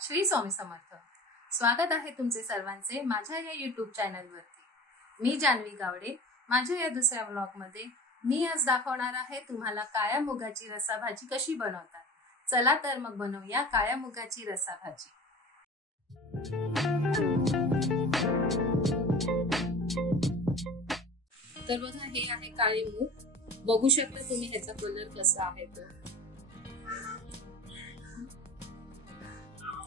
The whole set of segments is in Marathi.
श्री स्वामी समर्थ. स्वागत आहे तुमचे सर्वांचे माझ्या या YouTube चॅनलवरती. मी जान्हवी गावडे. माझ्या या दुसऱ्या व्लॉग मध्ये मी आज दाखवणार आहे तुम्हाला काळ्या मुगाची रसाभाजी कशी बनवतात. चला तर मग बनवूया काळ्या मुगाची रसाभाजी. तर बघा, हे आहे काळे मूग. बघू शकता तुम्ही ह्याचा कलर कसा आहे. तो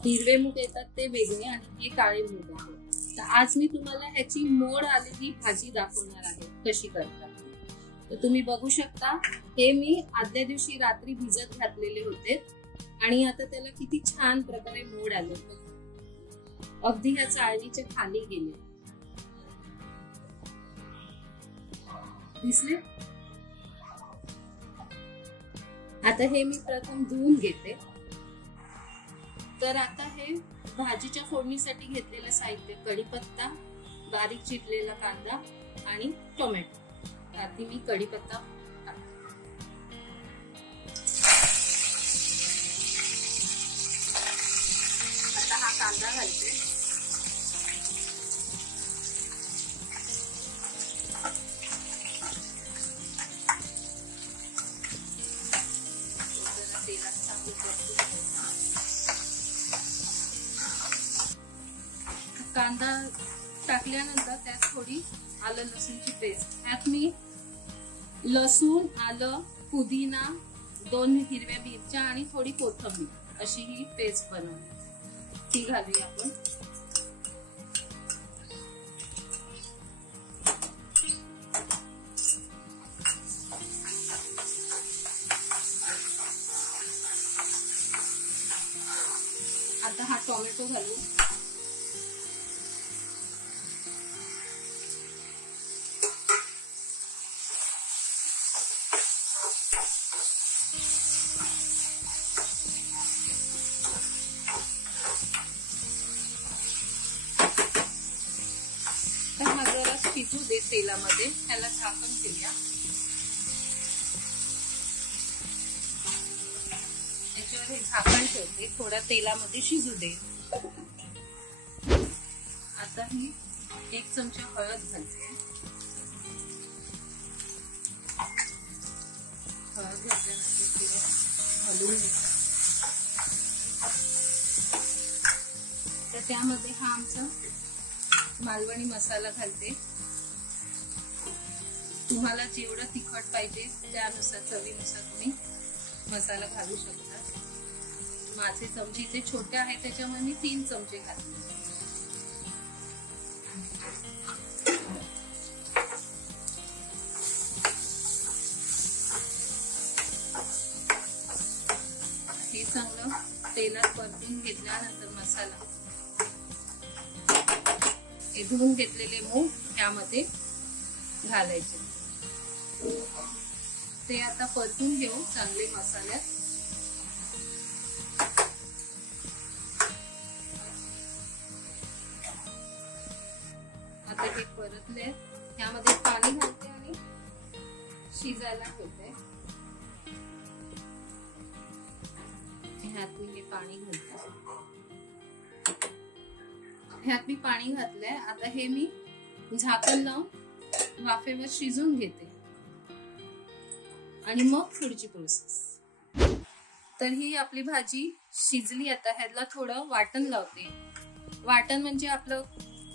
हिरवे मूग येतात ते वेगळे आणि हे काळे मूग आहे. तर आज मी तुम्हाला ह्याची मोड आलेली भाजी दाखवणार आहे कशी करतात. तर तुम्ही बघू शकता, हे मी आदल्या दिवशी रात्री भिजत घातलेले होते आणि आता त्याला किती छान प्रकारे मोड आले. अगदी ह्या चाळणीच्या खाली गेले. दिसले? आता हे मी प्रथम धुवून घेते. तर आता हे भाजीच्या फोडणीसाठी घेतलेलं साहित्य: कढीपत्ता, बारीक चिरलेला कांदा आणि टोमॅटो. आधी मी कढीपत्ता आता हा कांदा घालते. तेलात चांगलं परतून कांदा टाकल्यानंतर त्यात थोडी आलं लसूणची पेस्ट. त्यात मी लसूण, आलं, पुदिना, 2 हिरव्या मिरच्या आणि थोडी कोथिंबीर अशी ही पेस्ट बनवली. ती घालूया आपण. आता हा टोमॅटो घालू. हा जरा शिजू दे तेलामध्ये. त्याला झाकण ठेवूया. याच्यावर हे झाकण ठेवते, थोड्या तेलामध्ये शिजू दे. आता ही 1 चमचा हळद घालते. हळद घातल्यानंतर हलवून तर त्यामध्ये हा आमचा मालवणी मसाला घालते. तुम्हाला जेवढं तिखट पाहिजे त्यानुसार, चवीनुसार तुम्ही मसाला घालू शकता. माझे चमचे जे छोटे आहेत त्याच्यामुळे मी 3 चमचे घातले. हे चांगलं तेलात परतून घेतल्यानंतर मसाला, हे धुवून घेतलेले मूग त्यामध्ये घालायचे. ते आता परतून घेऊ चांगले मसाल्यात. आता हे परतले, ह्यामध्ये पाणी घालते आणि शिजायला ठेवते. ह्यात मी हे पाणी घालते. ह्यात मी पाणी घातलंय. आता हे मी झाकण लावून वाफेवर शिजून घेते आणि मग पुढची प्रोसेस. तर ही आपली भाजी शिजली. आता ह्याला थोडं वाटण लावते. वाटण म्हणजे आपलं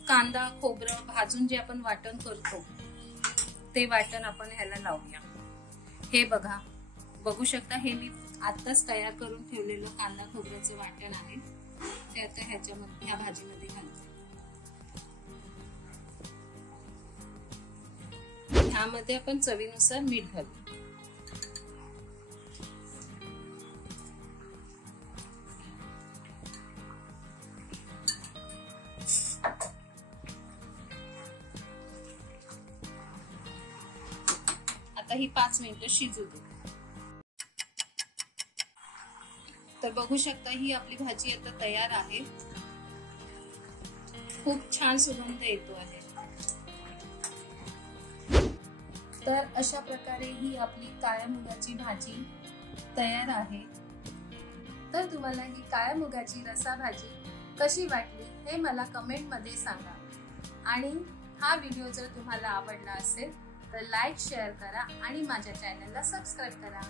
कांदा खोबरं भाजून जे आपण वाटण करतो ते वाटण आपण ह्याला लावूया. हे बघा, बघू शकता, हे मी आत्ताच तयार करून ठेवलेलं कांदा खोबऱ्याचं वाटण आहे. ते आता ह्याच्यामध्ये, ह्या भाजीमध्ये घालते. ह्यामध्ये आपण चवीनुसार मीठ घालू. आता ही 5 मिनिटं शिजू दे. तर बघू शकता, ही आपली भाजी आता तयार आहे. खूप छान सुगंध येतो आहे. तर अशा प्रकारे ही आपली काळ्या मुगाची भाजी तयार आहे. तर तुम्हाला ही काळ्या मुगाची रसा भाजी कशी वाटली हे मला कमेंट मध्ये सांगा। आणि हा व्हिडिओ जर तुम्हाला आवडला असेल तर लाईक शेअर करा आणि माझ्या चॅनलला सबस्क्राईब करा।